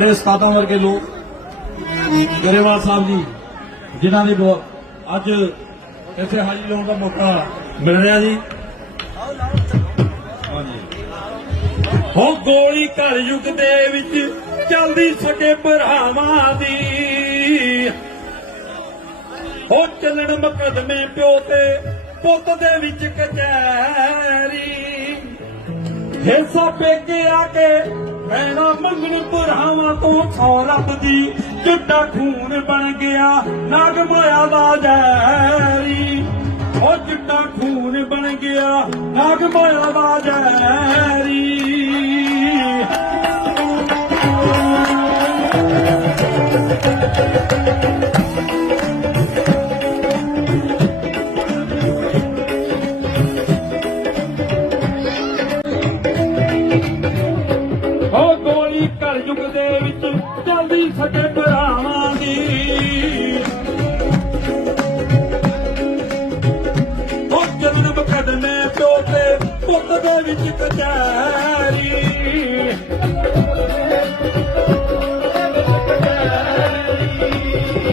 ਸਾਡੇ ਉਸਤਾਦਾਂ ਵਰਗੇ ਲੋਕ, ਗਰੇਵਾਲ ਸਾਹਿਬ ਜੀ, ਜਿਨ੍ਹਾਂ ਨੇ ਅੱਜ ਇੱਥੇ ਹਾਜ਼ਰੀ ਲਾਉਣ ਦਾ ਮੌਕਾ ਮਿਲ ਰਿਹਾ ਜੀ। ਹਾਂਜੀ। ਹੋ ਗੋਲੀ ਘਰ ਯੁੱਗ ਦੇ ਵਿੱਚ ਚੱਲਦੀ ਸਕੇ ਭਰਾਵਾਂ ਦੀ। ਹੋ ਚੱਲਣ ਮੁਕਦਮੇ ਪਿਓ ਤੇ ਪੁੱਤ ਦੇ ਵਿੱਚ ਕਚਹਿਰੀ। ਹਿੱਸਾ ਪੇਕੇ ਆ ਕੇ ਮੈਨਾ ਮੰਗਣ ਤੋਂ ਸੌ ਰੱਬ ਦੀ ਚਿੱਟਾ ਖੂਨ ਬਣ ਗਿਆ। ਨਾਗ ਮਾਇਆ ਦਾ ਜੈਰੀ ਉਹ ਚਿੱਟਾ ਖੂਨ ਬਣ ਗਿਆ। ਨਾਗ ਮਾਇਆ ਦਾ ਜੈਰੀ ਦੇ ਵਿੱਚ ਚੱਲਦੀ ਸਕੇ ਭਰਾਵਾਂ ਦੀ ਉਹ ਜਨਮ ਮੁਕਦਮੇ ਪਿਓ ਤੇ ਪੁੱਤ ਦੇ ਵਿੱਚ ਕਚਹਿਰੀ।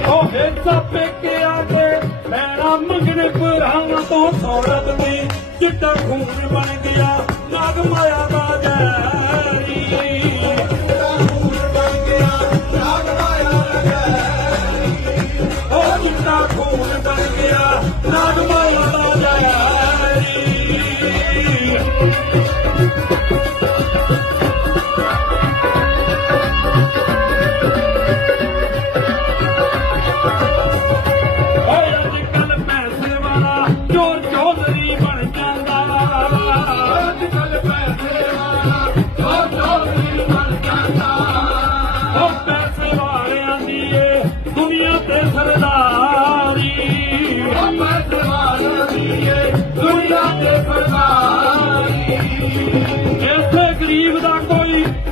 ਉਹ ਹਿੱਸਾ ਪੇਕੇ ਆ ਕੇ ਮੈਣਾ ਮੰਗਣੇ ਭਰਾਵਾਂ ਤੋਂ ਸੌਰਤ ਦੀ ਚਿੱਟਾ ਖੂਨ ਬਣ ਗਿਆ। ਖੂਨ ਬਣ ਗਿਆ ਨਾਗ ਮਾਇਆ ਦਾ ਜੈਰੀ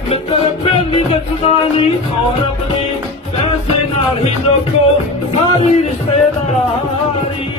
ਮਿੱਤਰ ਪਿੰਡ ਦੱਸਦਾ ਨਹੀਂ ਔਰਤ ਦੀ ਪੈਸੇ ਨਾਲ ਹੀ ਲੋਕੋ ਸਾਰੀ ਰਿਸ਼ਤੇਦਾਰੀ।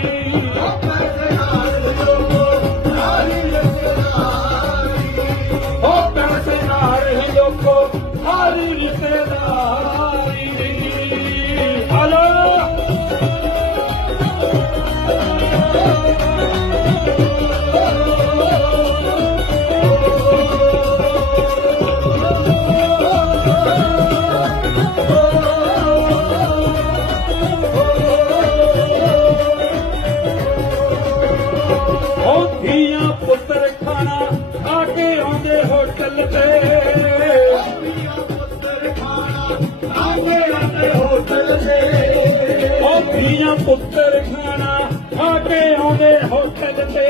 पुतर खणे हूंदे होटल थे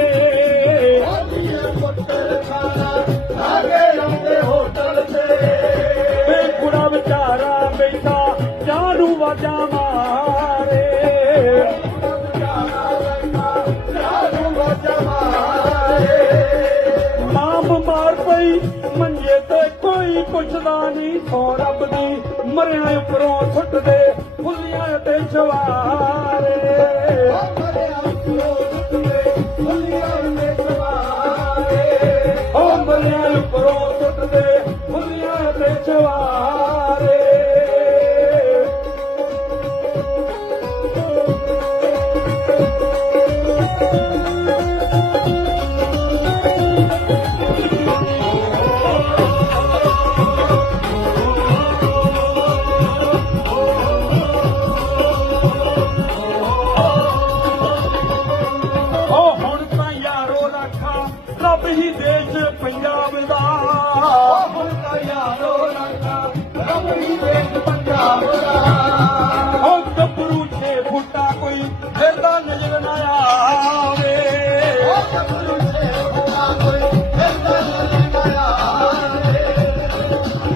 ਪੁੱਛਦਾ ਨਹੀਂ ਸੋ ਰੱਬ ਦੀ ਮਰਿਆ ਉੱਪਰੋਂ ਸੁੱਟਦੇ ਫੁੱਲੀਆਂ ਤੇ ਸਵਾਰੇ ਉਹ ਰੱਬ ਹੀ ਦੇਸ਼ ਪੰਜਾਬ ਦਾ। ਹੁਣ ਤਾਂ ਯਾਰੋ ਰੱਖਾ ਰੱਬ ਹੀ ਦੇਸ਼ ਪੰਜਾਬ ਦਾ ਉਹ ਗੱਭਰੂ ਛੇ ਫੁੱਟਾ ਕੋਈ ਫਿਰਦਾ ਨਜ਼ਰ ਨਾ ਆਵੇ।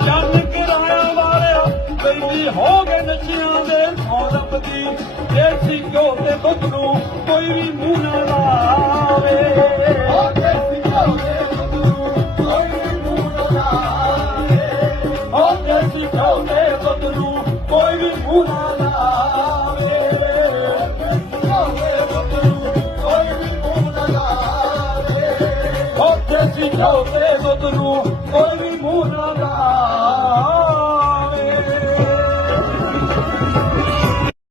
ਚੰਨ ਕਿਰਾਇਆ ਵਾਲਿਆ ਬੈਲੀ ਹੋ ਗਏ ਨਸ਼ਿਆਂ ਦੇ ਔਰਤ ਦੀ। ਦੇਸੀ ਘਿਓ ਤੇ ਦੁੱਧ ਨੂੰ ਕੋਈ ਵੀ ਮੂੰਹ ਨਾ ਲਾਵੇ। ਸੇ ਸਿਖਾਉਂਦੇ ਸਤਰੂ ਕੋਈ ਵੀ ਮੂੰਹ ਨਾ ਲਾ